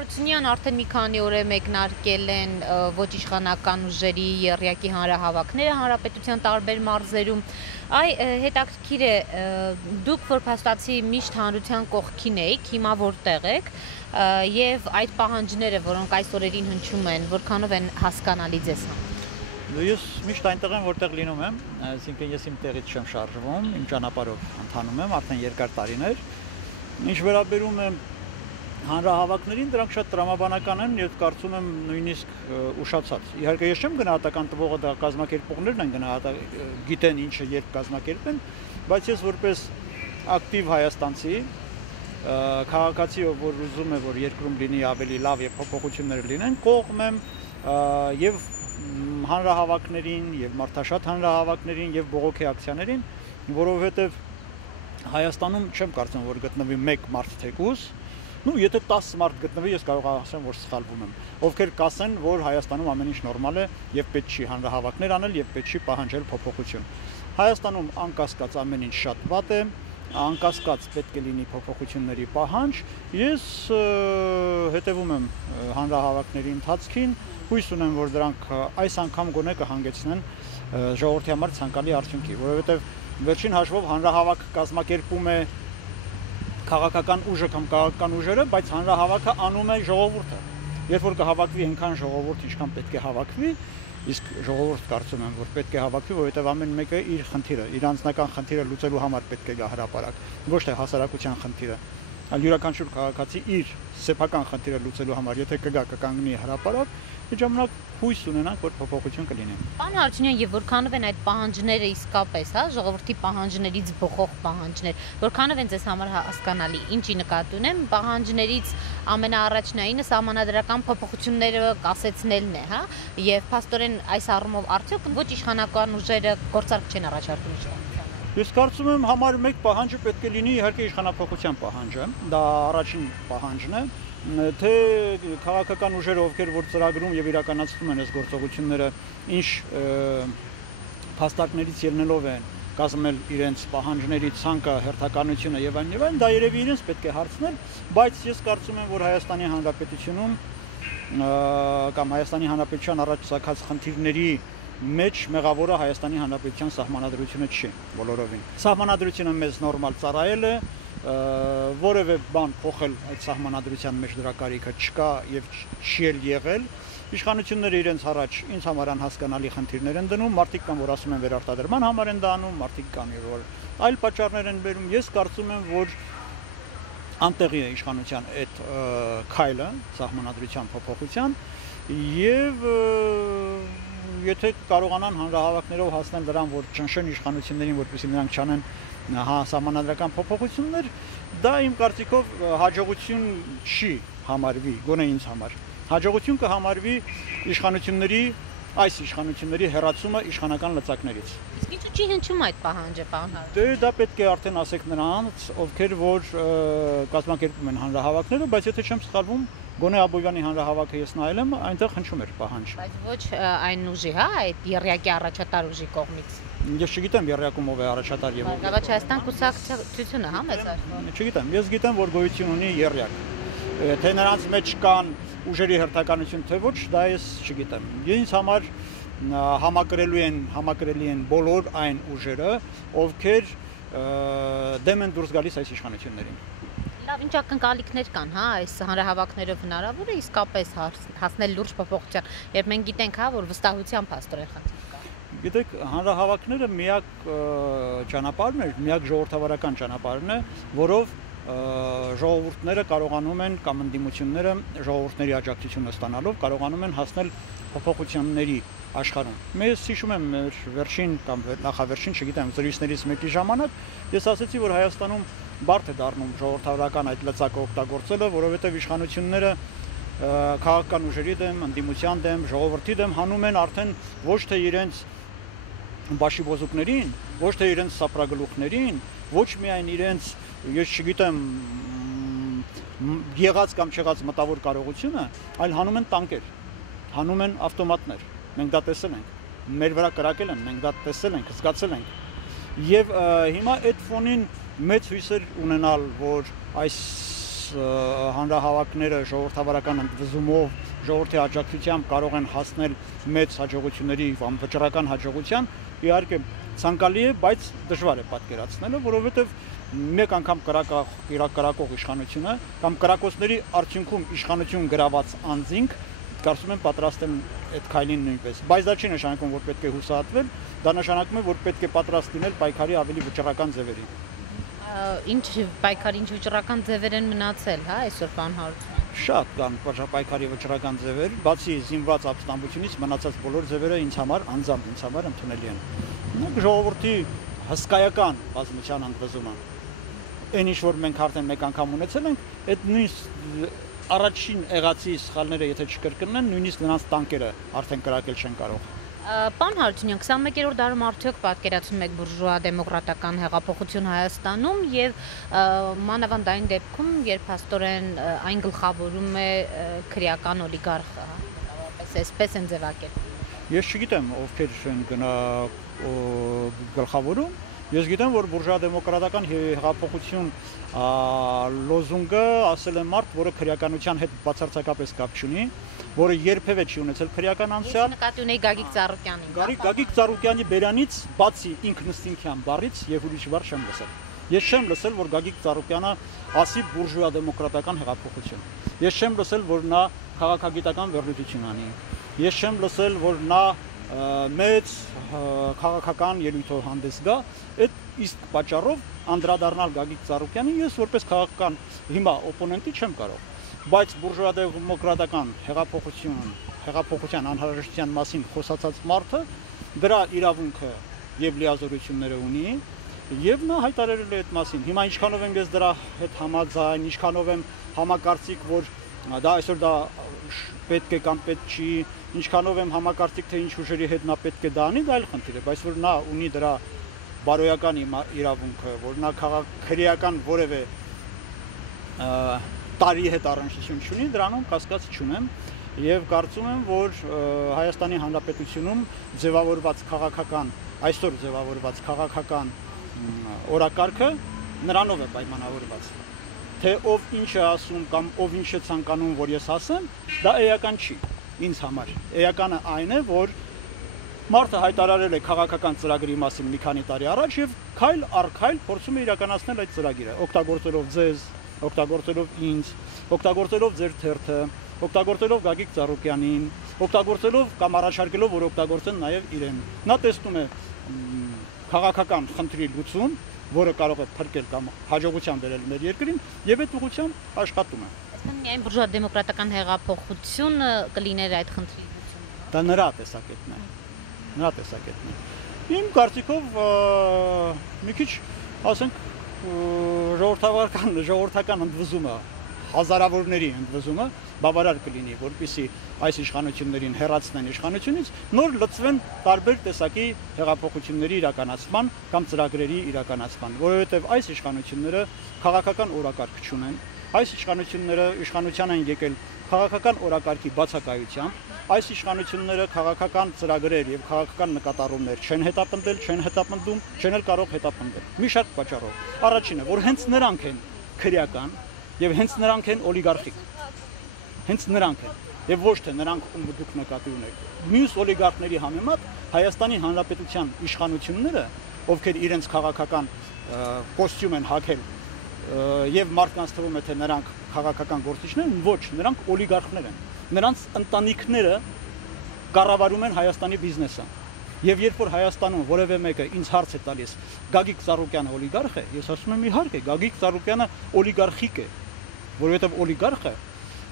Հարությունյան արդեն մի քանի օր է մեկնարկել են ոչ իշխանական ուժերի եռյակի հանրահավաքները հանրապետության տարբեր մարզերում։ Հետաքրքիր է, դուք որ փաստացի միշտ հանրության կողքին եք, հիմա որտեղ եք, եւ այդ պահանջները, որոնք այս օրերին հնչում են, որքանով են հասկանալի ձեզ համար։ Ես միշտ այնտեղ եմ, որտեղ լինում եմ, այսինքն ես իմ տեղից չեմ շարժվում, իմ ճանապարհով ընթանում եմ արդեն երկար տարիներ։ Ինչ վերաբերում է հանրահավաքներին, դրանք շատ տրամաբանական են եւ կարծում եմ նույնիսկ ուշացած։ Իհարկե ես չեմ գնահատական տվողը, դա կազմակերպողներն են գիտեն ինչը երբ կազմակերպեն, բայց ես որպես ակտիվ հայաստանցի, քաղաքացի, որ ուզում է, որ երկրում լինի ավելի լավ եւ փոփոխություններ լինեն, կողմ եմ եւ հանրահավաքներին եւ մարդաշատ հանրահավաքներին եւ բողոքի ակցիաներին, որովհետեւ Հայաստանում չեմ կարծում, որ գտնվի մեկ մարդ թեկուզ, եթե 10 մարդ գտնվի, ես կարող ասեմ, որ սխալվում եմ, ովքեր կասեն, որ Հայաստանում ամեն ինչ նորմալ է եւ պետք չի հանրահավաքներ անել եւ պետք չի պահանջել փոփոխություն։ Հայաստանում անկասկած ամեն ինչ շատ վատ է, անկասկած պետք է լինի փոփոխությունների պահանջ։ Ես հետևում եմ հանրահավաքների ընթացքին, հույս ունեմ, որ դրանք այս անգամ գոնե կհանգեցնեն ժողովրդի համար ցանկալի արդյունքի, որովհետեւ վերջին հաշվով հանրահավաք կազմակերպում է քաղաքական ուժը կամ քաղաքական ուժերը, բայց հանրահավաքը անում է ժողովուրդը։ Երբ որ կհավաքվի այնքան ժողովուրդ, ինչքան պետք է հավաքվի, իսկ ժողովուրդ կարծում եմ, որ պետք է հավաքվի, որովհետև ամեն մեկը իր խնդիրը, իր անձնական խնդիրը լուծելու համար պետք է գա հրապարակ, ոչ թե հասարակության խնդիրը, այլ յուրաքանչյուր քաղաքացի իր սեփական խնդիրը լուծելու համար, եթե կկանգնի հրապարակ, այդ ժամանակ հույս ունենանք, որ փոփոխություն կլինի։ Պարոն Հարությունյան, եւ որքանով են այդ պահանջները իսկապես, ժողովրդի պահանջներից բխող պահանջներ, որքանով են ձեզ համար հասկանալի, ինչի նկատի ունեմ, պահանջներից ամենաառաջնայինը սահմանադրական փոփոխությունները կասեցնելն է, եւ փաստորեն այս առումով արդյոք ոչ իշխանական ուժերը գործարք չեն առաջարկում ժողովրդին։ Ես կարծում եմ համար մեկ պահանջը պետք է լինի իհարկե իշխանափոխության պահանջը, դա առաջին պահանջն է, թե քաղաքական ուժերը, ովքեր որ ծրագրում եւ իրականացնում են այս գործողությունները, ինչ փաստարկներից ելնելով են կազմել իրենց պահանջների ցանկը, հերթականությունը եւ այլն, դա երևի իրենց պետք է հարցնել, բայց ես կարծում եմ, որ Հայաստանի Հանրապետությունում կամ Հայաստանի Հանրապետության առաջ ցակած խնդիրների մեջ մեղավորը Հայաստանի Հանրապետության սահմանադրությունը չի բոլորովին։ Սահմանադրությունը մեզ նորմալ ծառայել է, որևէ բան փոխել այդ սահմանադրության մեջ դրա կարիքը չկա եւ չի էլ եղել։ Իշխանությունները իրենց առաջ ինձ համար անհասկանալի խնդիրներ են դնում, մարդիկ կան, որ ասում են վերարտադրման համար են դա անում, մարդիկ կան, որ այլ պատճառներ են բերում։ Ես կարծում եմ, որ անտեղի է իշխանության այդ քայլը սահմանադրության փոփոխության եւ եթե կարողանան հանրահավաքներով հասնել դրան, որ ճնշեն իշխանություններին, որպեսզի նրանք չանեն սահմանադրական փոփոխություններ, դա իմ կարծիքով հաջողություն չի համարվի, գոնե ինձ համար։ Հաջողություն կհամարվի իշխանությունների, այս իշխանությունների հեռացումը իշխանական լծակներից։ Իսկ ինչու չի հնչում այդ պահանջը, պարոն Հարությունյան։ Դե դա պետք է արդեն ասեք նրանց, ովքեր որ կազմակերպում են հանրահավաքները, բայց եթե չեմ սխալվում, գոնե Աբովյանի հանրահավաքը ես նայել եմ, այնտեղ հնչում էր պահանջ։ Բայց ոչ այն ուժի, այդ եռյակի առաջատար ուժի կողմից։ Ես չգիտեմ եռյակում ով է առաջատար եւ ով։ Բարգավաճ Հայաստան կուսակցությունը, մեծ աշխարհ։ Չգիտեմ, ես գիտեմ, որ գոյություն ունի եռյակ։ Թե նրանց մեջ կան ուժերի հերթականություն, թե ոչ, դա ես չգիտեմ։ Ինձ համար համակրելի են բոլոր այն ուժերը, ովքեր դեմ են դուրս գալիս այս իշխանություններին։ Լավ, ինչ ակնկալիքներ կան, այս հանրահավաքներով հնարավոր է իսկապես հասնել լուրջ փոփոխության, երբ մենք գիտենք, որ վստահության փաստորեն խնդիր կա։ Գիտեք, հանրահավաքները միակ ճանապարհն է, միակ ժողովրդավարական ճանապարհն է, որով ժողովուրդները կարողանում են կամ ընդդիմությունները ժողովուրդների աջակցությունը ստանալով կարողանում են հասնել փոփոխությունների աշխարհում։ Ես հիշում եմ մեր վերջին կամ նախավերջին, չգիտեմ, զրույցներից մեկի ժամանակ ես ասացի, որ Հայաստանում բարդ է դառնում ժողովրդավարական այդ լծակը օգտագործելը, որովհետև իշխանությունները քաղաքական ուժերի դեմ, ընդդիմության դեմ, ժողովրդի դեմ հանում են արդեն ոչ թե իրենց բաշիբոզուկներին, ոչ թե իրենց սապրագլուխներին, ոչ միայն իրենց, ես չգիտեմ, եղած կամ չեղած մտավոր կարողությունը, այլ հանում են տանկեր, հանում են ավտոմատներ։ Մենք դա տեսել ենք, մեր վրա կրակել են, մենք դա տեսել ենք, զգացել ենք։ Եվ հիմա այդ ֆոնին մեծ հույսեր ունենալ, որ այս հանրահավաքները ժողովրդավարական ընդվզումով, ժողովրդի աջակցությամբ կարող են հասնել մեծ հաջողությունների կամ վճռական հաջողության, իհարկե ցանկալի է, բայց դժվար է պատկերացնելը, որովհետև մեկ անգամ կրակող իշխանությունը կամ կրակոցների արդյունքում իշխանություն գրաված անձինք կարծում եմ պատրաստ են այդ քայլին նույնպես, բայց դա չի նշանակում, որ պետք է հուսահատվել, դա նշանակում է, որ պետք է պատրաստ լինել պայքարի ավելի վճռական ձևերի։ Ինչ պայքարի, ինչ վճռական ձևեր են մնացել, հա, այսօր պարոն Հարությունյան։ Շատ կան պայքարի վճռական ձևեր, բացի զինված ապստամբությունից մնացած բոլոր ձևերը ինձ համար անձամբ ինձ համար ընդունելի են։ Ժողովրդի հսկայական բազմության ընդվզումը։ Այն ինչ որ մենք արդեն մեկ անգամ ունեցել ենք, այդ նույն առաջին եղածի սխալները եթե չկրկնեն, նույնիսկ նրանց տանկերը արդեն կրակել չեն կարող։ Պարոն Հարությունյան, 21-րդ դարում արդյոք պատկերացնում եք բուրժուա դեմոկրատական հեղափոխություն Հայաստանում եւ մանավանդ այն դեպքում, երբ հաստորեն այն գլխավորում է քրեական օլիգարխը, այսպես են ձևակերպում։ Ես չգիտեմ ովքեր են գլխավորում, ես գիտեմ, որ բուրժուա դեմոկրատական հեղափոխություն լոզունգը ասել է մարդ, որը քրեականության հետ բացարձակապես կապ չունի, որը երբևէ չի ունեցել քրեական անցյալ։ Նկատի ունեի Գագիկ Ծառուկյանին։ Գագիկ Ծառուկյանի բերանից բացի ինքնըստինքյան բառից եւ ուրիշ բառ չեմ լսել։ Ես չեմ լսել, որ Գագիկ Ծառուկյանը ասի բուրժուա դեմոկրատական հեղափոխություն։ Ես չեմ լսել, որ նա քաղաքագիտական վերլուծություն անի։ Ես չեմ լսել, որ նա մեծ քաղաքական ելույթով հանդես գա, այդ իսկ պատճառով անդրադառնալ Գագիկ Ծառուկյանին ես որպես քաղաքական հիմա օպոնենտի չեմ կարող, բայց բուրժուա դեմոկրատական հեղափոխության անհրաժեշտության մասին խոսացած մարդը դրա իրավունքը եւ լիազորությունները ունի եւ նա հայտարարել է այդ մասին։ Հիմա ինչքանով եմ ես դրա հետ համաձայն, ինչքանով եմ համակարծիք, որ դա այսօր դա պետք է կամ պետք չի, ինչքանով եմ համակարծիք, թե ինչ ուժերի հետ նա պետք է դա անի, դա այլ խնդիր է, բայց որ նա ունի դրա բարոյական իրավունքը, որ նա քրեական որևէ տարի հետ առնչություն չունի, դրանում կասկած չունեմ եւ կարծում եմ, որ Հայաստանի Հանրապետությունում ձևավորված քաղաքական, այսօր ձևավորված քաղաքական օրակարգը նրանով է պայմանավորված։ Թե ով ինչ է ասում կամ ով ինչ է ցանկանում, որ ես ասեմ, դա էական չի ինձ համար։ Էականը այն է, որ մարդը հայտարարել է քաղաքական ծրագրի մասին մի քանի տարի առաջ եւ քայլ առ քայլ փորձում է իրականացնել այդ ծրագիրը, օգտագործելով ձեզ, օգտագործելով ինձ, օգտագործելով ձեր թերթը, օգտագործելով Գագիկ Ծառուկյանին, օգտագործելով կամ առաջարկելով, որ օգտագործեն նաեւ իրեն։ Նա տեսնում է քաղաքական խնդրի լուծում, որը կարող է փրկել կամ հաջողության բերել մեր երկրին եւ այդ ուղղությամբ աշխատում է։ Այսինքն միայն բուրժուա դեմոկրատական հեղափոխությունը կլիներ այդ խնդրի լուծումը։ Դա նրա տեսակետն է։ Նրա տեսակետն է։ Իմ կարծիքով մի քիչ, ասենք, ժողովրդական ընդվզումը, հազարավորների ընդվզումը բավարար կլինի, որպեսզի այս իշխանություններին հեռացնեն իշխանությունից, նոր լծվեն տարբեր տեսակի հեղափոխությունների իրականացման կամ ծրագրերի իրականացման, որովհետև այս իշխանությունները քաղաքական օրակարգ չունեն, այս իշխանությունները իշխանության են եկել քաղաքական օրակարգի բացակայությամբ, այս իշխանությունները քաղաքական ծրագրեր եւ քաղաքական նկատառումներ չեն հետապնդել, չեն հետապնդում, չեն էլ կարող հետապնդել։ Մի շարք պատճառով։ Առաջինը, որ հենց նրանք են քրեական եւ հենց նրանք են օլիգարխիկ։ Հենց նրանք են եւ ոչ թե նրանք ում դուք նկատի ունեք։ Մյուս օլիգարխների համեմատ Հայաստանի Հանրապետության իշխանությունները, ովքեր իրենց քաղաքական կոստյում են հագել եւ մարդկանց թվում է թե նրանք քաղաքական գործիչներ են, ոչ, նրանք օլիգարխներ են։ Նրանց ընտանիքները կառավարում են Հայաստանի բիզնեսը։ Եվ երբ որ Հայաստանում որևէ մեկը ինձ հարց է տալիս, Գագիկ Ծառուկյանը օլիգարխ է, ես ասում եմ իհարկե, Գագիկ Ծառուկյանը օլիգարխիկ է, որովհետև օլիգարխը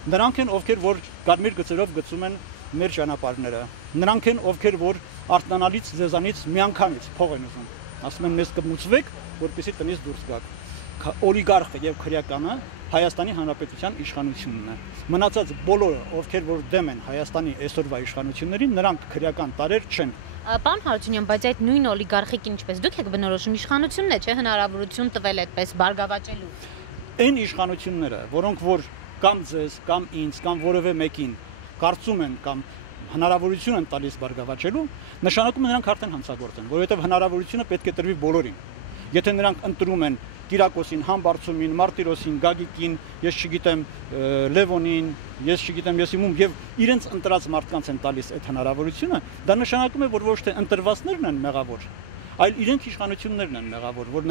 նրանք են, ովքեր որ կարմիր գծերով գծում են մեր ճանապարհները։ Նրանք են, ովքեր որ արտանալից ձեզանից միանգամից փող են ուզում։ Ասում են մեզ կմուծվեք, որպեսզի տնից դուրս գաք։ Օլիգարխը եւ քրեականը Հայաստանի Հանրապետության իշխանությունն է։ Մնացած բոլորը, ովքեր որ դեմ են Հայաստանի այսօրվա իշխանություններին, նրանք քրեական տարեր չեն։ Պարոն Հարությունյան, բայց այդ նույն օլիգարխիկ ինչպես դուք եք բնորոշում իշխանությունն է, չէ՞ հնարավորություն տվել այդպես բարգավաճելու։ Այն իշխանությունները, որոնք որ կամ ձեզ, կամ ինձ, կամ որևէ մեկին կարծում են կամ հնարավորություն են տալիս բարգավաճելու, նշանակում է նրանք արդեն հանցագործ են, որովհետև հնարավորությունը պետք է տրվի բոլորին։ Եթե նրանք ընտրում են Կիրակոսին, Համբարձումին, Մարտիրոսին, Գագիկին, ես չգիտեմ Լևոնին, ես չգիտեմ ես իմում եւ իրենց ընտրած մարդկանց են տալիս այդ հնարավորությունը, դա նշանակում է, որ ոչ թե ընտրվածներն են մեղավոր, այլ իրենք իշխանություններն են մեղավոր, որ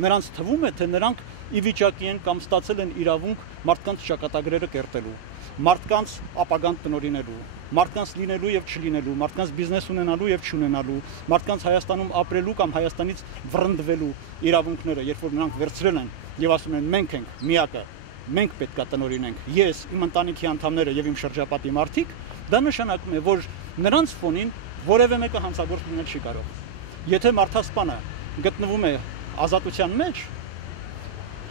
նրանց թվում է, թե նրանք ի վիճակի են կամ ստացել են իրավունք մարդկանց ճակատագրերը կերտելու, մարդկանց ապագան տնօրինելու, մարդկանց լինելու եւ չլինելու, մարդկանց բիզնես ունենալու եւ չունենալու, մարդկանց Հայաստանում ապրելու կամ Հայաստանից վռնդվելու իրավունքները, երբ որ նրանք վերցրել են եւ ասում են մենք ենք միակը, մենք պետքա տնօրինենք, ես, իմ ընտանիքի անդամները եւ իմ շրջապատի մարդիկ, դա նշանակում է, որ նրանց ֆոնին որևէ մեկը հանցագործ լինել չի կարող։ Եթե մարդասպանը գտնվում է ազատության մեջ,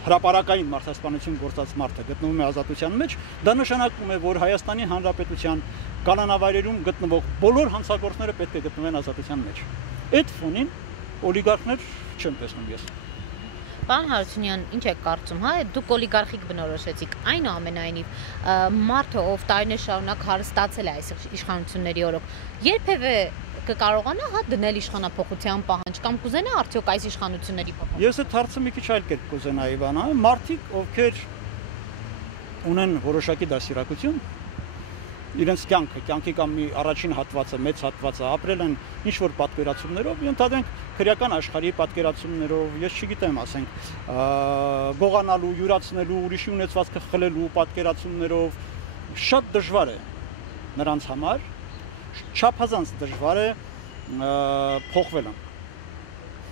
հրապարակային մարդասպանություն գործած մարդը գտնվում է ազատության մեջ, դա նշանակում է, որ Հայաստանի Հանրապետության կանանավայրերում գտնվող բոլոր հանցագործները պետք է գտնվեն ազատության մեջ։ Այդ ֆոնին օլիգարխներ չեմ տեսնում ես։ Պարոն Հարությունյան, ինչ եք կարծում, հա, դուք օլիգարխիկ բնորոշեցիք, այնուամենայնիվ մարդը, ով տարիներ շարունակ հարստացել է այս իշխանությունների օրոք, երբևէ կկարողանա հա դնել իշխանափոխության պահանջ կամ կուզենա արդյոք այս իշխանությունների փոխանցել։ Ես այդ հարցը մի քիչ այլ կերպ կուզենայի բանալ, մարդիկ, ովքեր ունեն որոշակի դասիրակություն, իրենց կյանքի կամ մի առաջին հատվածը, մեծ հատվածը ապրել են ինչ-որ պատկերացումներով, ընդհանրենք քրեական աշխարհի պատկերացումներով, ես չգիտեմ, ասենք, գողանալու, յուրացնելու, ուրիշի ունեցվածքը խլելու պատկերացումներով, շատ դժվար է նրանց համար, չափազանց դժվար է փոխվելը։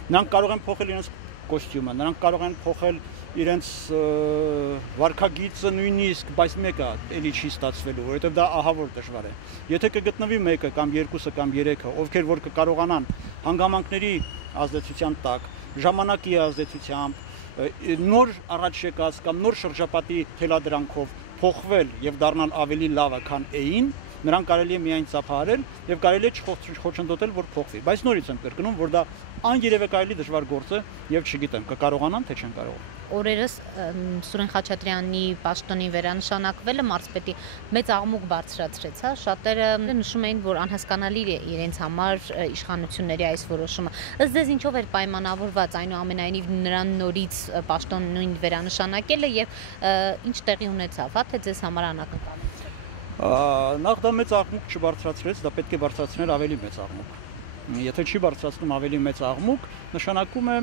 Նրանք կարող են փոխել իրենց կոստյումը, նրանք կարող են փոխել իրենց վարքագիծը նույնիսկ, բայց մեկը էլի չի ստացվելու, որովհետև դա ահավոր դժվար է։ Եթե կգտնվի մեկը կամ երկուսը կամ երեքը, ովքեր որ կկարողանան հանգամանքների ազդեցության տակ, ժամանակի ազդեցությամբ, նոր առաջ եկած կամ նոր շրջապատի թելադրանքով փոխվել եւ դառնալ ավելի լավը, քան էին, նրան կարելի է միայն ծափահարել եւ կարելի է խոչընդոտել, որ փոխվի։ Բայց նորից եմ կրկնում, որ դա աներևակայելի դժվար գործ է եւ չգիտեմ, կկարողանան թե չեն կարող։ Օրերս Սուրեն Խաչատրյանի պաշտոնի վերանշանակվելը մարզպետի մեծ աղմուկ բարձրացրեց, հա, շատերը նշում էին, որ անհասկանալի է իրենց համար իշխանությունների այս որոշումը։ Ըստ ձեզ ինչով էր պայմանավորված այնուամենայնիվ նրան նորից պաշտոնին վերանշանակելը եւ ինչ տեղի ունեցավ, հա, թե ձեզ համար անակնկալ։ Նախ դա մեծ աղմուկ չբարձրացրեց, դա պետք է բարձրացնել ավելի մեծ աղմուկ։ Եթե չի բարձրացնում ավելի մեծ աղմուկ, նշանակում է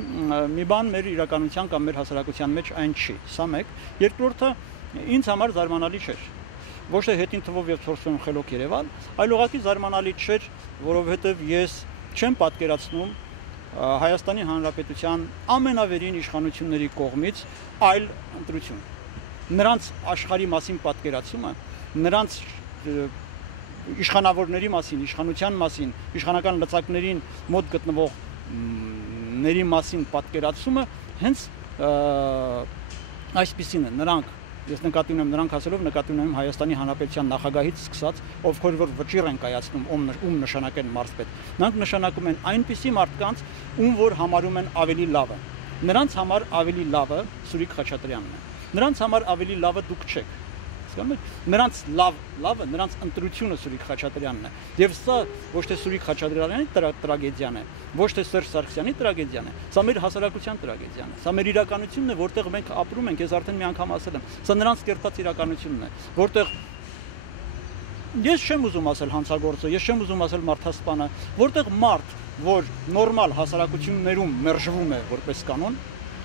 մի բան մեր իրականության կամ մեր հասարակության մեջ այն չի։ Սա մեկ, երկրորդը ինձ համար զարմանալի չէր։ Ոչ թե հետին թվով եւ ցորսում խելոք Երևան, այլ ուղղակի զարմանալի չէր, որովհետեւ ես չեմ պատկերացնում Հայաստանի Հանրապետության ամենավերին իշխանությունների կողմից այլ ընտրություն։ Նրանց աշխարհի մասին պատկերացումը, նրանց իշխանավորների մասին, իշխանության մասին, իշխանական լծակներին մոտ գտնվողների մասին պատկերացումը հենց այսպիսին է, նրանք, ես նկատի ունեմ նրանք ասելով, նկատի ունեմ Հայաստանի Հանրապետության նախագահից սկսած, ովքեր որ վճիռ են կայացնում, ում նշանակեն մարզպետ, նրանք նշանակում են այնպիսի մարդկանց, ում որ համարում են ավելի լավը, նրանց համար ավելի լավը Սուրիկ Խաչատրյանն է, նրանց համար ավելի լավը դուք չեք, նրանց լավը, նրանց ընտրությունը Սուրիկ Խաչատրյանն է, եւ սա ոչ թե Սուրիկ Խաչատրյանի տրագեդիան է, ոչ թե Սերժ Սարգսյանի տրագեդիան է, սա մեր հասարակության տրագեդիան է, սա մեր իրականությունն է, որտեղ մենք ապրում ենք, ես արդեն մի անգամ ասել եմ, սա նրանց կերտած իրականությունն է, որտեղ ես չեմ ուզում ասել հանցագործը, ես չեմ ուզում ասել մարդասպանը, որտեղ մարդ, որ նորմալ հասարակություններում մերժվում է որպես կանոն,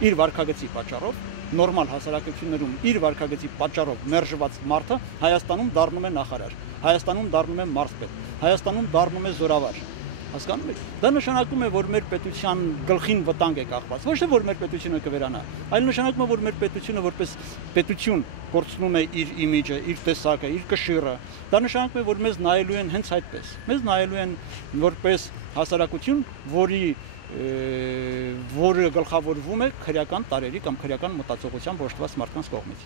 իր վարքագծի պատճառով, նորմալ հասարակություններում իր վարքագծի պատճառով մերժված մարդը Հայաստանում դառնում է նախարար, Հայաստանում դառնում է մարզպետ, Հայաստանում դառնում է զորավար։ Հասկանում եք։ Դա նշանակում է, որ մեր պետության գլխին վտանգ է կախված։ Ոչ թե որ մեր պետությունը կվերանա, այլ նշանակում է, որ մեր պետությունը որպես պետություն կորցնում է իր իմիջը, իր տեսակը, իր կշիռը։ Դա նշանակում է, որ մեզ նայելու են հենց այդպես։ Մեզ նայելու են որպես հասարակություն, որը գլխավորվում է քրեական տարերի կամ քրեական մտածողությամբ ոչտված մարդկանց կողմից։